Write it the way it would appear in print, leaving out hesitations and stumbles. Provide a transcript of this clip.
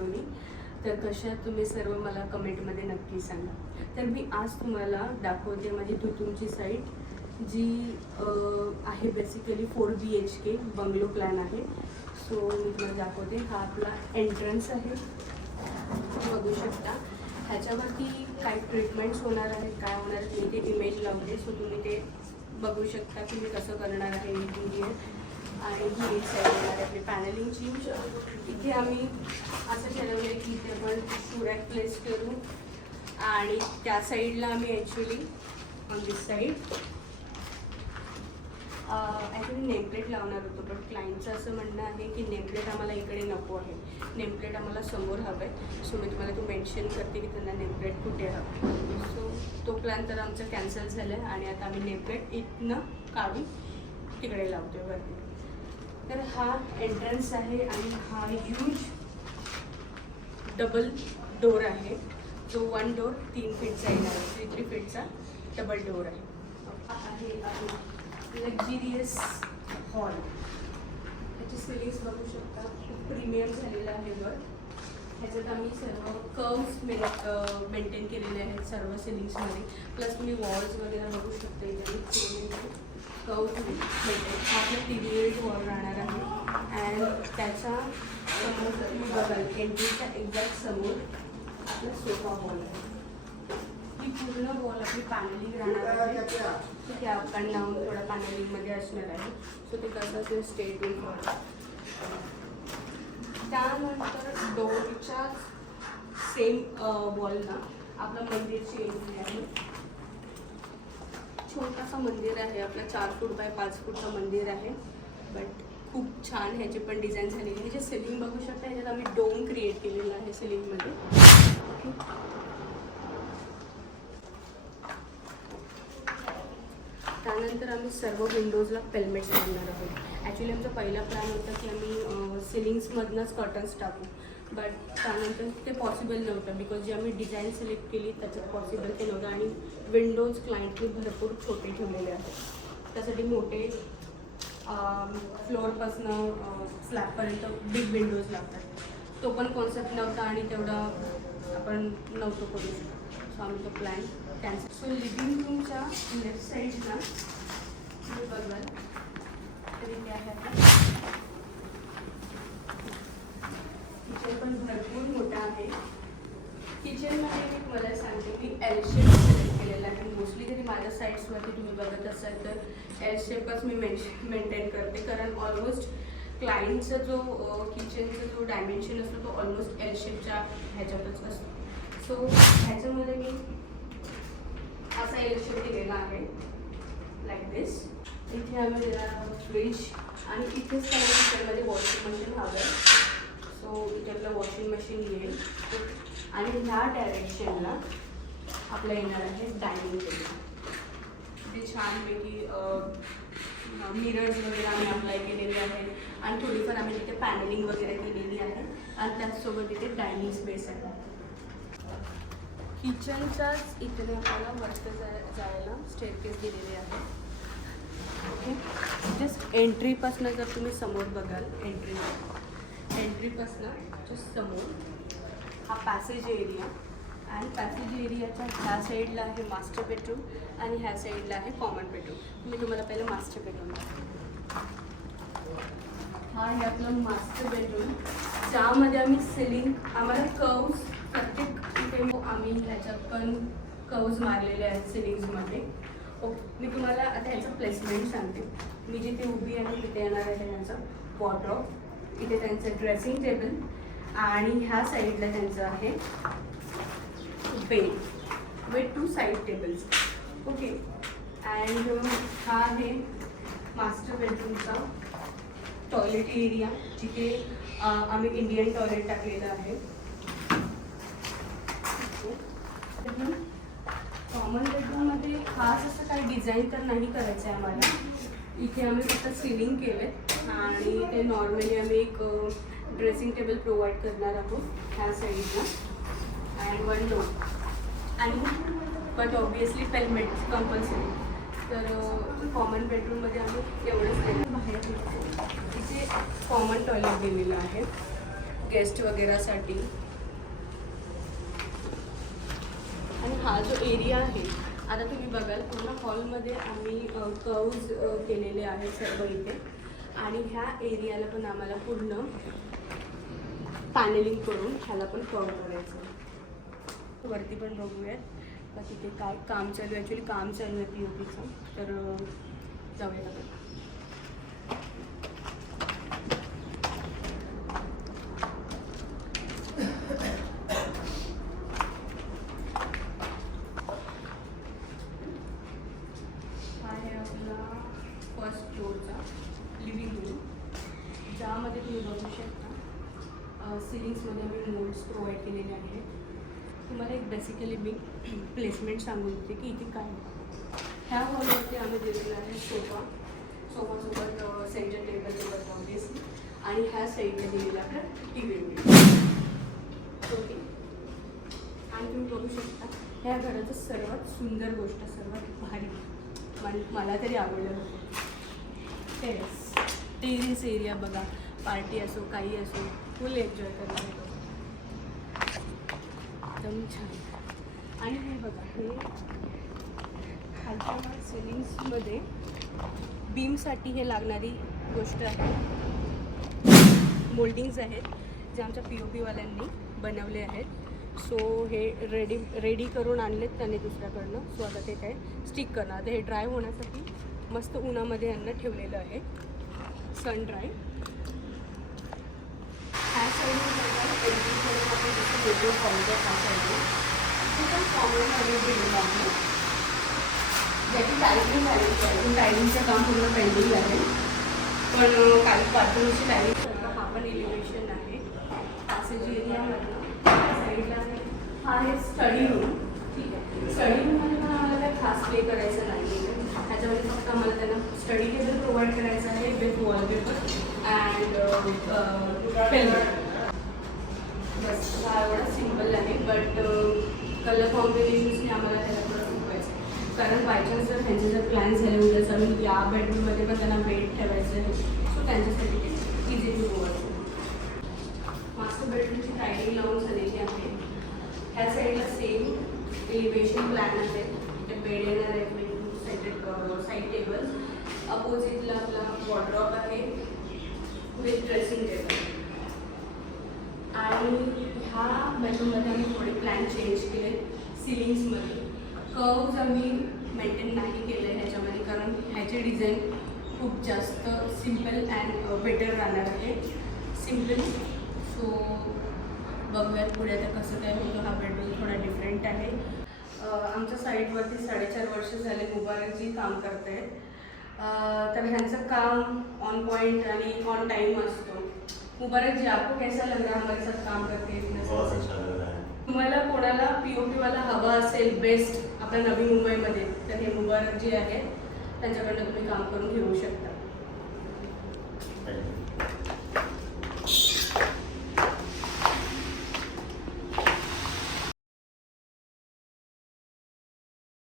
Colony. तर कशा तुम्ही सर्व मला कमेंटमध्ये नक्की सांगा. तर मी आज तुम्हाला दाखवते माझी तुतुमची साईट, जी आहे बेसिकली 4 BHK बंगलो प्लॅन आहे. सो मी तुम्हाला दाखवते. हा आपला एंट्रन्स आहे, बघू शकता. ह्याच्यावरती काय ट्रीटमेंट्स होणार आहेत, काय होणार आहे, मी ते इमेज लावते. सो तुम्ही ते बघू शकता की मी कसं करणार आहे इंटिरियर. आणि ही एक साईड येणार आहे आपली पॅनलिंगची. इथे आम्ही असं ठरवलं आहे की इथे आपण शू रॅक प्लेस करू. आणि त्या साईडला आम्ही actually on this side actually nameplate लावणार होतो, पण क्लायंटचं असं म्हणणं आहे की नेमप्लेट आम्हाला इकडे नको आहे, नेमप्लेट आम्हाला समोर हवं आहे. सो मी तुम्हाला तो मेन्शन करते की त्यांना नेमप्लेट कुठे हवं. सो तो प्लॅन तर आमचा कॅन्सल झाला आहे आणि आता आम्ही नेमप्लेट इथनं काढून तिकडे लावतो आहे वरती. तर हा एंट्रन्स आहे आणि हा ह्यूज डबल डोर आहे, जो 1 डोर 3 फीटचा येणार आहे, 3 फीटचा डबल डोर आहे. Luxurious hall. त्याची सिलिंग्स बघू शकता, खूप प्रीमियम झालेलं आहे वर. ह्याच्यात आम्ही सर्व कर्व्स मेंटेन केलेले आहेत सर्व सिलिंग्समध्ये. प्लस तुम्ही वॉल्स वगैरे बघू शकता, इथे कर्व्स मेंटेन. आपलं टीव्ही वॉल राहणार आहे. अँड त्याच्या समोर तुम्ही बघाल एंट्रीच्या एक्झॅक्ट समोर आपला सोफा वॉल आहे. ही पूर्ण वॉल आपली पॅनलिंग राहणार आहे. ते आपण लावून थोडं पॅनलिंगमध्ये असणार आहे. सो ते कसं असेल स्टेट विल फॉर. त्यानंतर डोरच्या सेम वॉलला आपलं मंदिरची एंट्री आहे. छोटासा मंदिर आहे आपलं, 4 फूट बाय 5 फूटचं मंदिर आहे. बट खूप छान ह्याची पण डिझाईन झालेली आहे. जे सिलिंग बघू शकता, ह्याच्यात आम्ही डोम क्रिएट केलेलं आहे सिलिंगमध्ये. ओके, त्यानंतर आम्ही सर्व विंडोजला पेलमेट्स लावणार आहोत. ॲक्च्युली आमचा पहिला प्लॅन होता की आम्ही सिलिंग्समधनंच कर्टन्स टाकू, बट त्यानंतर ते पॉसिबल नव्हतं. बिकॉज जे आम्ही डिझाईन सिलेक्ट केली त्याच्यात पॉसिबल ते नव्हतं. आणि विंडोज क्लायंटने भरपूर छोटे ठेवलेले आहेत. त्यासाठी मोठे फ्लोअरपासनं स्लॅबपर्यंत बिग विंडोज लागतात. तो पण कॉन्सेप्ट नव्हता आणि तेवढा आपण नव्हतो करू शकतो. सो आम्ही तो प्लॅन कॅन्सल. सो लिव्हिंग रूमच्या लेफ्ट साईडला तुम्ही बघाल तरी ते आहे किचन, पण भरपूर मोठा आहे. किचनमध्ये मी तुम्हाला सांगते की एल शेप सिलेक्ट केलेला आहे. मोस्टली तरी माझ्या साईड्सवरती तुम्ही बघत असाल तर एल शेपच मी मेंटेन करते, कारण ऑलमोस्ट क्लायंटचा जो किचनचा जो डायमेन्शन असतो तो ऑलमोस्ट एल शेपच्या ह्याच्यातच असतो. सो ह्याच्यामध्ये मी असा एल शेप दिलेला आहे, लाईक दिस. इथे आम्ही देणार आहोत फ्रीज आणि इथेच त्याला किचनमध्ये वॉशिंग मशीन हवं आहे. सो इथे आपलं वॉशिंग मशीन येईल. आणि ह्या डायरेक्शनला आपलं येणार आहे डायनिंग टेबल. ते छानपैकी मिरर्स वगैरे आम्ही अप्लाय केलेले आहेत आणि थोडीफार आम्ही तिथे पॅनलिंग वगैरे केलेली आहे. आणि त्याचसोबत इथे डायनिंग स्पेस आहे. किचनच्याच इथे आपल्याला वरती जायला स्टेअरकेस दिलेली आहे. ओके, जस्ट एंट्रीपासनं जर तुम्ही समोर बघाल, एंट्रीपासनं जस्ट समोर हा पॅसेज एरिया. आणि पॅसेज एरियाच्या ह्या साईडला आहे मास्टर बेडरूम आणि ह्या साईडला आहे कॉमन बेडरूम. मी तुम्हाला पहिलं मास्टर बेडरूम दाखवते. हा आहे आपलं मास्टर बेडरूम, ज्यामध्ये आम्ही सिलिंग आम्हाला कर्व्स प्रत्येक इथे आम्ही ह्याच्यात पण कर्व्स मारलेले आहेत सिलिंग्समध्ये. ओके, मी तुम्हाला आता ह्याचं प्लेसमेंट सांगते. मी जिथे उभी आहे तिथे येणार आहे त्यांचा वॉर्डरोब, इथे त्यांचं ड्रेसिंग टेबल आणि ह्या साईडला त्यांचं आहे bed with 2 side tables. Okay, and हा आहे मास्टर बेडरूमचा टॉयलेट एरिया, जिथे आम्ही इंडियन टॉयलेट टाकलेलं आहे. कॉमन बेडरूममध्ये खास असं काही डिझाईन तर नाही करायचं आहे आम्हाला. इथे आम्ही फक्त सिलिंग केलं आणि ते नॉर्मली आम्ही एक ड्रेसिंग टेबल प्रोव्हाइड करणार आहोत ह्या साईडला. अँड 1 डोर आणि बट ऑब्वियसली पेलमेट कंपल्सरी. तर कॉमन बेडरूममध्ये आम्ही एवढंच केलं. बाहेर इथे कॉमन टॉयलेट दिलेलं आहे. गेस्ट वगैरेसाठी. आणि हा जो एरिया आहे, आता तुम्ही बघाल पूर्ण हॉलमध्ये आम्ही कर्व्ज केलेले आहेत सर्व इथे. आणि ह्या एरियाला पण आम्हाला पूर्ण पॅनलिंग करून ह्याला पण कर्व करायचं. वरती पण बघूयात का तिथे काय काम चालू आहे. ॲक्च्युली काम चालू आहे POPचं. तर जाऊयात आपण. हा आहे आपला फर्स्ट फ्लोअरचा लिव्हिंग रूम, ज्यामध्ये तुम्ही बघू शकता सिलिंग्समध्ये आम्ही मोल्ड्स प्रोव्हाइड केलेले आहेत. तुम्हाला एक बेसिकली मी प्लेसमेंट सांगून देते की इथे काय आहे. ह्या हॉलवरती आम्ही दिलेला आहे सोफासोबत सेंटर टेबलसोबत ऑब्वियसली. आणि ह्या साईडला दिलेला आपला TV यूनिट. ओके. आणि तुम्ही बघू शकता ह्या घराचं सर्वात सुंदर गोष्ट, सर्वात भारी मला तरी आवडलं होतं, टेरेस एरिया बघा. पार्टी असो काही असो फुल एन्जॉय करणार आहे एकदम छान. आणि हे बघा, हे खालच्या सिलिंग्समध्ये बीमसाठी हे लागणारी गोष्ट आहे. मोल्डिंग्स आहेत जे आमच्या POP वाल्यांनी बनवले आहेत. सो हे रेडी करून आणलेत त्याने दुसऱ्याकडनं. सो आता ते काय स्टिक करणार. आता हे ड्राय होण्यासाठी मस्त उन्हामध्ये यांना ठेवलेलं आहे, सन ड्राय. ह्या साईडने आपण जसं वेगळं कॉम्प्युटर ह्या साईडने पण कॉमनमध्ये दिलेलं आहे, ज्याची टायमिंग झालेली आहे. टायमिंगचं काम पूर्ण पेंडिंग आहे, पण काही बाथरूमची टायमिंग करता. हा पण एलिव्हेशन आहे पॅसेज एरियामधलं. साईडला हा आहे स्टडी रूम. ठीक आहे. स्टडी रूममध्ये पण आम्हाला काही खास पे करायचं नाही आहे. ह्याच्यामध्ये फक्त आम्हाला त्यांना स्टडी टेबल प्रोव्हाइड करायचं आहे विथ वॉलपेपर अँड पेन. बस हा एवढा सिम्पल आहे. बट कलर कॉम्बिनेशन्सने आम्हाला त्याला थोडं शिकवायचं आहे. कारण बायचान्स जर त्यांचे जर प्लॅन झाले उद्या चालून या बेडरूममध्ये पण त्यांना बेड ठेवायचं आहे, सो त्यांच्यासाठी ते इझी टू गो आहे. मास्टर बेडरूमची टायमिंग लावून झालेली आहे. ह्या साईडला सेम एलिव्हेशन प्लॅन आहे. ते बेड येणार आहेत, साईड टेबल. अपोजिटला आपला वॉर्डरॉब आहे विथ ड्रेसिंग टेबल. आणि ह्या बेडरूममध्ये आम्ही थोडे प्लॅन चेंज केले. सिलिंग्समध्ये कर्व्ज आम्ही मेंटेन नाही केले ह्याच्यामध्ये, कारण ह्याचे डिझाईन खूप जास्त सिम्पल अँड बेटर राहणार आहे. सिम्पल. सो बघूयात पुढे आता कसं काय होतं. हा बेडरूम थोडा डिफरंट आहे. आमच्या साईटवरती 4.5 वर्ष झाले मुबारकजी काम करत आहेत. तर ह्यांचं काम ऑन पॉइंट आणि ऑन टाइम असतो. मुबारक जी, आपको कैसा लग रहा है हमारे साथ काम करके? बहुत अच्छा लग रहा है. तुम्हाला कोणाला POP वाला हवा असेल बेस्ट आपल्या नवी मुंबईमध्ये, तर हे मुबारक जी आहे त्यांच्याकडनं तुम्ही काम करून घेऊ शकता.